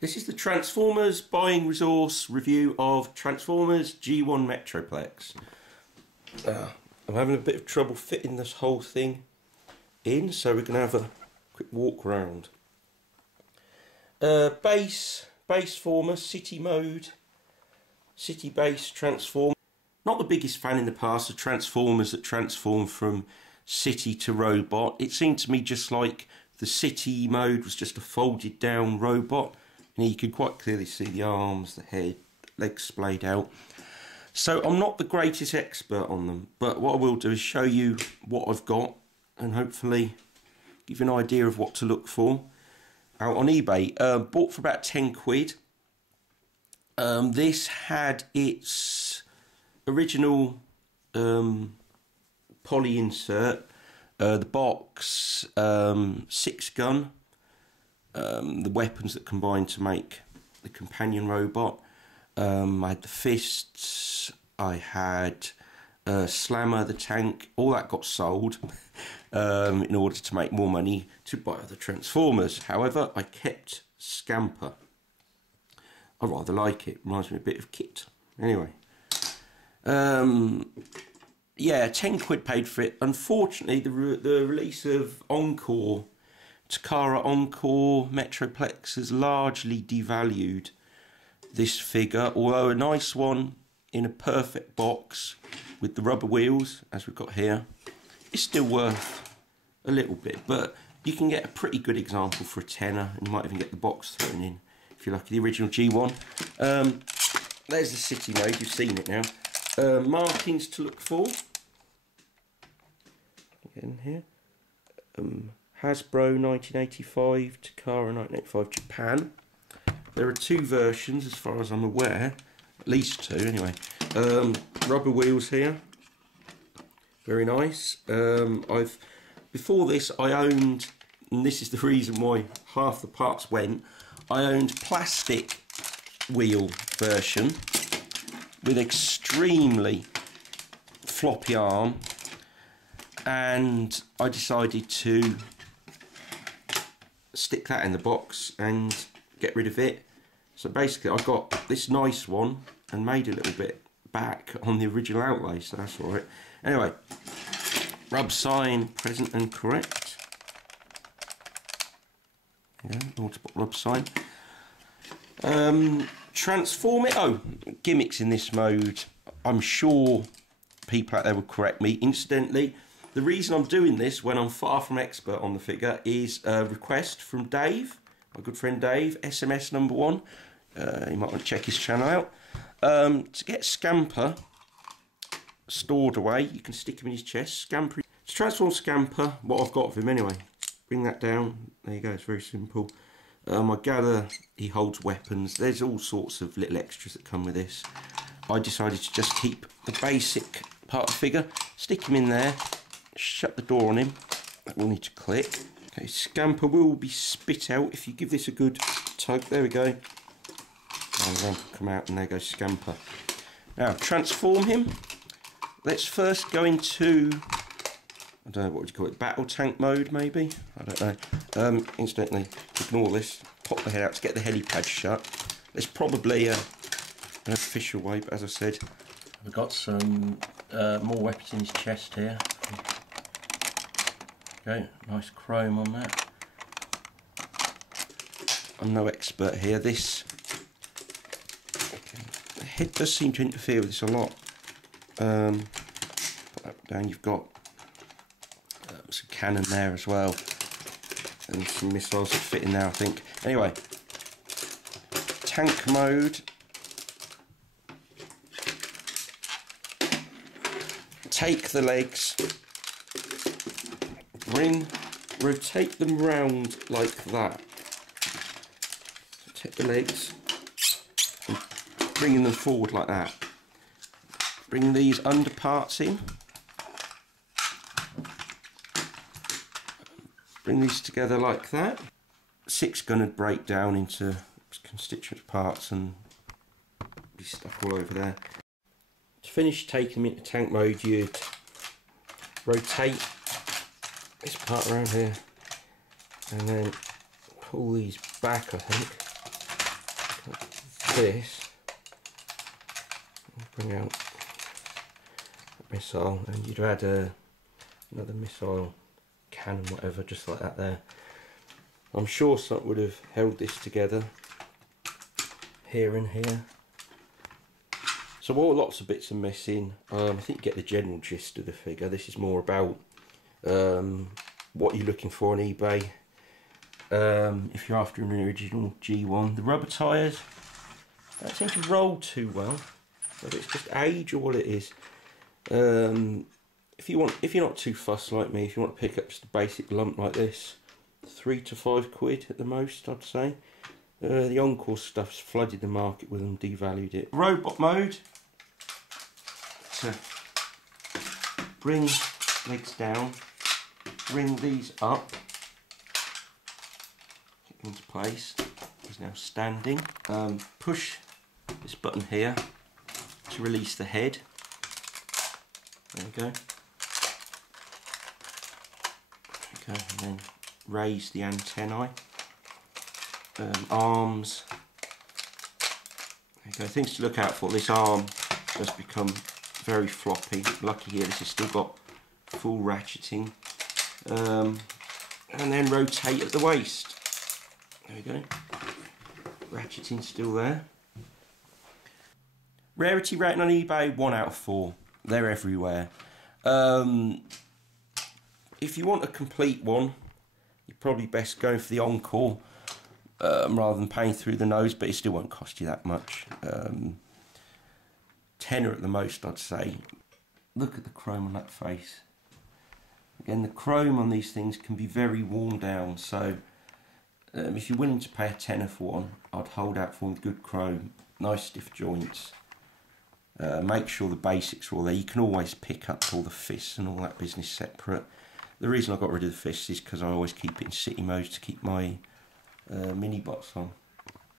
This is the Transformers buying resource review of Transformers G1 Metroplex. I'm having a bit of trouble fitting this whole thing in, so we're going to have a quick walk round. Base former, city mode, city base transform. Not the biggest fan in the past of Transformers that transform from city to robot. It seemed to me just like the city mode was just a folded down robot. And you could quite clearly see the arms, the head, legs splayed out. So I'm not the greatest expert on them, but what I will do is show you what I've got and hopefully give you an idea of what to look for. Out on eBay, bought for about 10 quid. This had its original poly insert, the box, 6 gun, the weapons that combine to make the companion robot. I had the fists, I had Slammer, the tank, all that got sold in order to make more money to buy other Transformers. However, I kept Scamper. I rather like it, reminds me a bit of Kit. Anyway, yeah, 10 quid paid for it. Unfortunately, the release of Encore, Takara Encore Metroplex has largely devalued this figure, although a nice one in a perfect box with the rubber wheels, as we've got here, is still worth a little bit, but you can get a pretty good example for a tenner, and you might even get the box thrown in if you're lucky. The original G1. There's the city mode, you've seen it now. Markings to look for. Get in here. Hasbro 1985, Takara 1985 Japan. There are 2 versions as far as I'm aware, at least 2 anyway. Rubber wheels here, very nice. Before this I owned, and this is the reason why half the parts went, I owned plastic wheel version with extremely floppy arm, and I decided to stick that in the box and get rid of it. So basically I got this nice one and made a little bit back on the original outlay, so that's alright. Anyway, rub sign present and correct. Yeah, multiple rub sign. Transform it. Oh, gimmicks in this mode. I'm sure people out there will correct me. Incidentally, the reason I'm doing this when I'm far from expert on the figure is a request from Dave, my good friend Dave, SMS number 1. You might want to check his channel out. To get Scamper stored away, you can stick him in his chest. Scamper. To transform Scamper, what I've got of him anyway. Bring that down. There you go. It's very simple. I gather he holds weapons. There's all sorts of little extras that come with this. I decided to just keep the basic part of the figure. Stick him in there. Shut the door on him. That will need to click. Okay, Scamper will be spit out if you give this a good tug. There we go. And then come out, and there goes Scamper. Now, transform him. Let's first go into, I don't know, what would you call it, battle tank mode maybe? I don't know. Incidentally, ignore this. Pop the head out to get the helipad shut. There's probably an official way, but as I said, we've got some more weapons in his chest here. Okay, nice chrome on that. I'm no expert here. This the head does seem to interfere with this a lot. Put that down. You've got some cannon there as well, and some missiles that fit in there, I think. Anyway, tank mode. Take the legs. Rotate them round like that. So take the legs and bringing them forward like that. Bring these underparts in. Bring these together like that. 6 gun would break down into constituent parts and be stuck all over there. To finish taking them into tank mode, you'd rotate this part around here and then pull these back, I think, this, bring out a missile, and you'd add another missile cannon, whatever, just like that there. I'm sure something would have held this together here and here. So while lots of bits are missing, I think you get the general gist of the figure. This is more about what you're looking for on eBay. If you're after an original G1, the rubber tyres don't seem to roll too well, whether it's just age or what it is. If you're not too fussed like me, if you want to pick up just a basic lump like this, £3 to £5 at the most, I'd say. The Encore stuff's flooded the market with them, devalued it. Robot mode, to bring legs down, bring these up, get into place. He's now standing. Push this button here to release the head. There we go. Okay, and then raise the antennae. Arms. There you go. Things to look out for. This arm does become very floppy. Lucky here, this has still got full ratcheting. And then rotate at the waist. There we go. Ratcheting still there. Rarity rating on eBay, 1 out of 4. They're everywhere. If you want a complete one, you're probably best going for the Encore rather than paying through the nose, but it still won't cost you that much. Tenner at the most, I'd say. Look at the chrome on that face. Again, the chrome on these things can be very worn down, so if you're willing to pay a tenner for one, I'd hold out for one with good chrome, nice stiff joints. Make sure the basics are all there. You can always pick up all the fists and all that business separate. The reason I got rid of the fists is because I always keep it in city mode to keep my mini bots on.